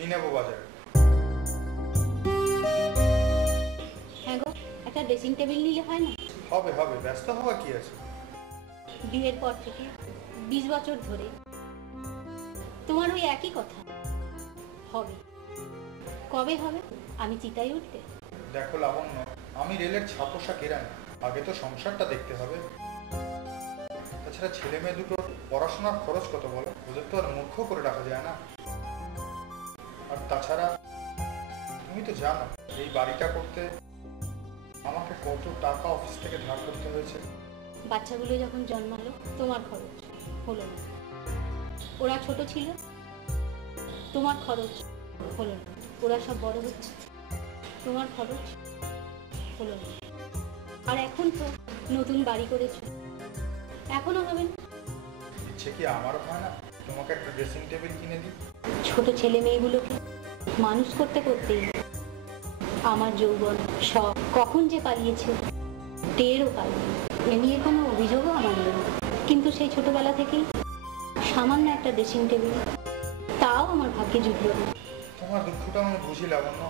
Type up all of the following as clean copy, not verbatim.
কি নেবো বাজারে? হ্যাঁ গো, একটা ড্রেসিং টেবিল নিলে হয় না? হবে হবে, ব্যস্ত হওয়া কি আছে? বিয়ের পর থেকে 20 বছর ধরে তোমার ওই একই কথা, হবে। কবে হবে? আমি চিতাই উঠতে। দেখো লাবণ্য, আমি রেলের ছাপোষা কেরানি, আগে তো সংসারটা দেখতে হবে। তাছাড়া ছেলে মেয়ে দুটোর পড়াশোনার খরচ কত বলো? ওদের তো আর মূর্খ করে রাখা যায় না। আর তাছাড়া তুমি তো জানো এই বাড়িটা করতে আমাকে কত টাকা অফিস থেকে ধার করতে হয়েছে। বাচ্চাগুলো যখন জন্মালো তোমার খরচ হলো না, ওরা ছোট ছিল তোমার খরচ হলো না, ওরা সব বড় হচ্ছে তোমার খরচ হলো না। আর এখন তো নতুন বাড়ি করেছো, এখনো হবে না। ইচ্ছে কি আমারও হয় না তোমাকে একটা ড্রেসিং টেবিল কিনে দিই? ছোট ছেলে মেয়েগুলোকে মানুষ করতে করতেই আমার যৌবন সব কখন যে পালিয়েছে টেরও পাইনি। এ নিয়ে কোনো অভিযোগও আমার নেই, কিন্তু সেই ছোটবেলা থেকেই সামান্য একটা ড্রেসিং টেবিল, তাও আমার ভাগ্যে জুটলো না। তোমার দুঃখটা আমি বুঝি লাবণ্য।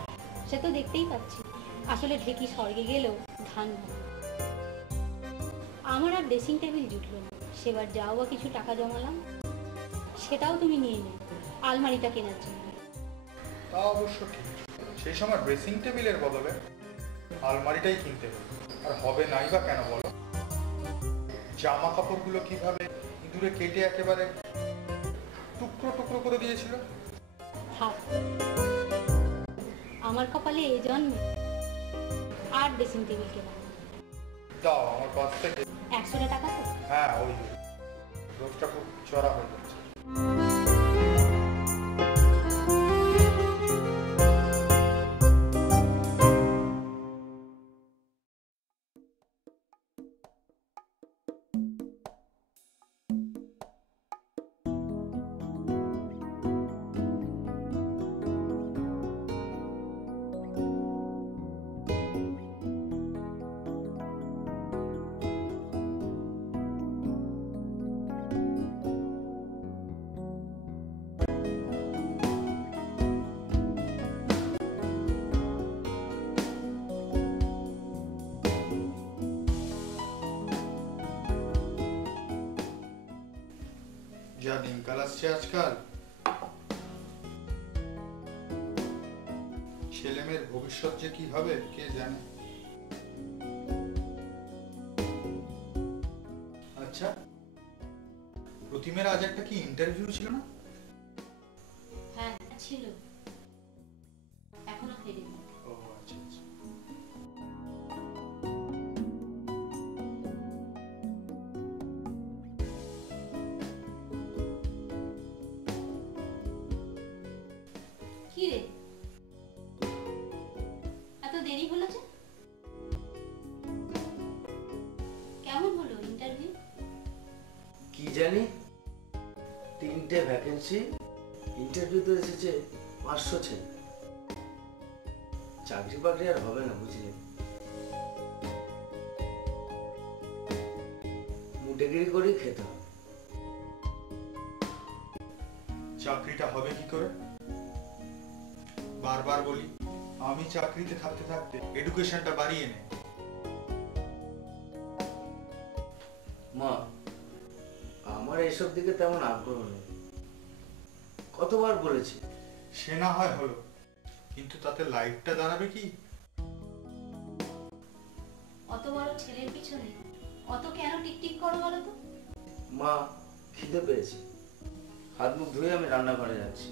সে তো দেখতেই পাচ্ছি, আসলে ঢেকি স্বর্গে গেলেও ধান ভালো। আমার আর ড্রেসিং টেবিল জুটলো না, সেবার যাও বা কিছু টাকা জমালাম, সেটাও তুমি নিয়ে নে আলমারিটা কেনার জন্য। তা অবশ্য ঠিক, সেই সময় ড্রেসিং টেবিলের বদলে আলমারিটাই কিনতে হবে। আর হবে নাই বা কেন বলো? জামা কাপড়গুলো কিভাবে ইঁদুরে কেটে একেবারে টুকরো টুকরো করে দিয়েছিল। থাক, আমার কপালে এই জন্মে আর ড্রেসিং টেবিল কেনা না। দাও আমার কাছ থেকে। 100 টাকা তো? হ্যাঁ, ওই রোজটা খুব চড়া হয়ে যাচ্ছে। যা দিনকাল আসছে আজকাল, ছেলে মেয়ের ভবিষ্যৎ যে কি হবে কে জানে। আচ্ছা, প্রতিমের আজ একটা কি ইন্টারভিউ ছিল না? হ্যাঁ ছিল, এখনো ফেরেনি। ও আচ্ছা আচ্ছা। কি রে, এত দেরি হলো যে? কেমন হলো ইন্টারভিউ? কি জানি, 3টে ভ্যাকেন্সি, ইন্টারভিউ তো এসেছে 500 ছেলে। চাকরি বাকরি আর হবে না বুঝলে, মুটেগিরি করেই খেতে হবে। চাকরিটা হবে কি করে? বারবার বলি, আমি চাকরিতে থাকতে থাকতে এডুকেশনটা বাড়িয়ে নে। মা, আমার এইসব দিকে তেমন আগ্রহ নেই, কতবার বলেছি। সে না হয় হলো, কিন্তু তাতে লাইফটা দাঁড়াবে কি? অত বড় ছেলের পিছনে অত কেন টিকটিক করো বলো তো? মা, খিদে পেয়েছে, হাত মুখ ধুয়ে আমি রান্নাঘরে যাচ্ছি।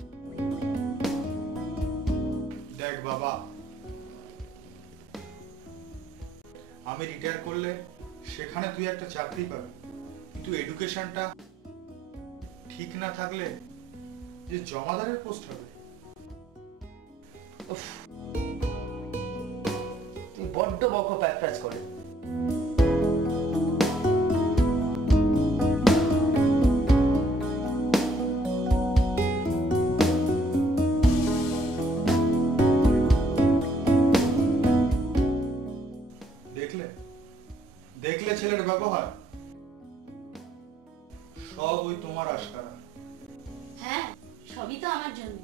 দেখ বাবা, আমি রিটায়ার করলে সেখানে তুই একটা চাকরি পাবি, কিন্তু এডুকেশনটা ঠিক না থাকলে যে জমাদারের পোস্ট হবে। তুই বড্ড বকো প্যাচ প্যাচ করে। দেখলে দেখলে ছেলের ব্যবহার, সব ওই তোমার আশকারা। হ্যাঁ, সবই তো আমার জন্য।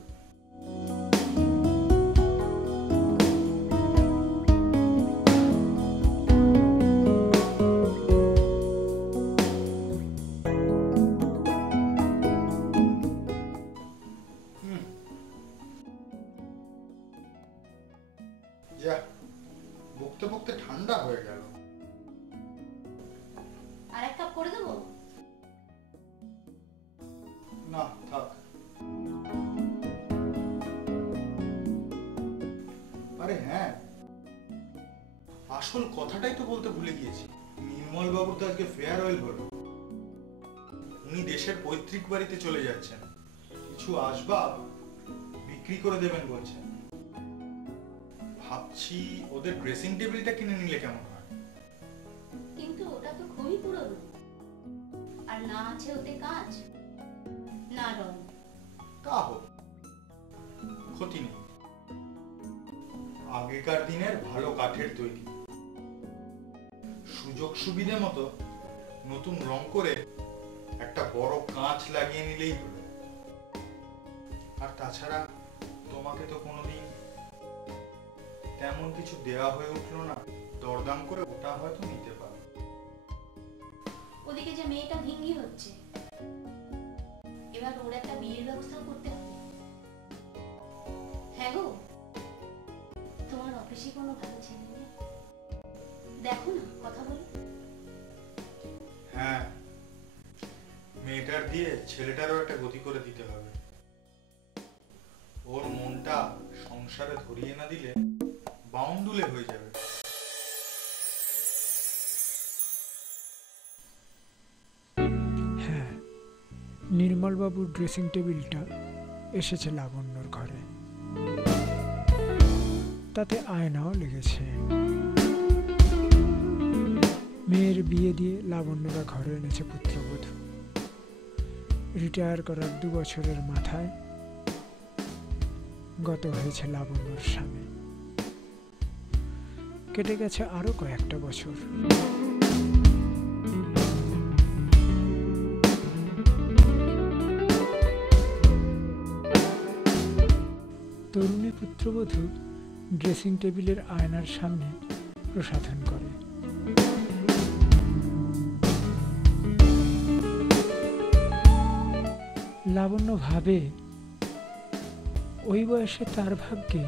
আর এক কাপ করে দেবো? না থাক। আরে হ্যাঁ, আসল কথাটাই তো বলতে ভুলে গিয়েছি। নির্মল বাবুর তো আজকে ফেয়ারওয়েল হলো। উনি দেশের পৈতৃক বাড়িতে চলে যাচ্ছেন, কিছু আসবাব বিক্রি করে দেবেন বলছেন। ভাবছি ওদের ড্রেসিং টেবিলটা কিনে নিলে কেমন হয়। কিন্তু ওটা তো খুবই পুরনো, আর না আছে ওতে কাঁচ, না রং। তা হোক, ক্ষতি নেই। আগেকার দিনের ভালো কাঠের তৈরি, সুযোগ সুবিধে মতো নতুন রং করে একটা বড় কাঁচ লাগিয়ে নিলেই হলো। আর তাছাড়া তোমাকে তো কোনোদিন তেমন কিছু দেওয়া হয়ে উঠলো না, দরদাম করে ওটা হয়তো নিতে পারো। ওদিকে যে মেয়েটা ভিঙ্গি হচ্ছে, এবার ওর একটা বিয়ের ব্যবস্থা করতে হবে। হ্যাঁ গো, তোমার অফিসে কোনো ভালো ছেলে নেই? দেখো না, কথা বলো। হ্যাঁ, মেয়েটার দিয়ে ছেলেটারও একটা গতি করে দিতে হবে। ওর মনটা সংসারে ধরিয়ে না দিলে বাউন্ডুলে হয়ে যাবে। হ্যাঁ, নির্মলবাবুর ড্রেসিং টেবিলটা এসেছে লাবণ্যর ঘরে, তাতে আয়নাও লেগেছে। মেয়ের বিয়ে দিয়ে লাবণ্যরা ঘরে এনেছে পুত্রবধূ। রিটায়ার করার 2 বছরের মাথায় গত হয়েছে লাবণ্যর স্বামী। কেটে গেছে আরো কয়েকটা বছর। তরুণী পুত্রবধূ ড্রেসিং টেবিলের আয়নার সামনে প্রসাধন করে। লাবণ্য ভাবে ওই বয়সে তার ভাগ্যে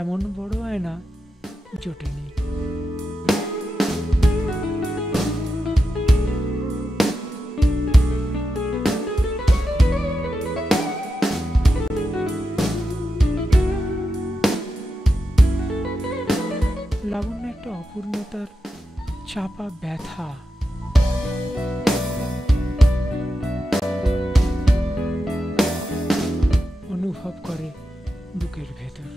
এমন বড় আয়না জোটেনি। লাবণ্য একটা অপূর্ণতার চাপা ব্যথা অনুভব করে বুকের ভেতর।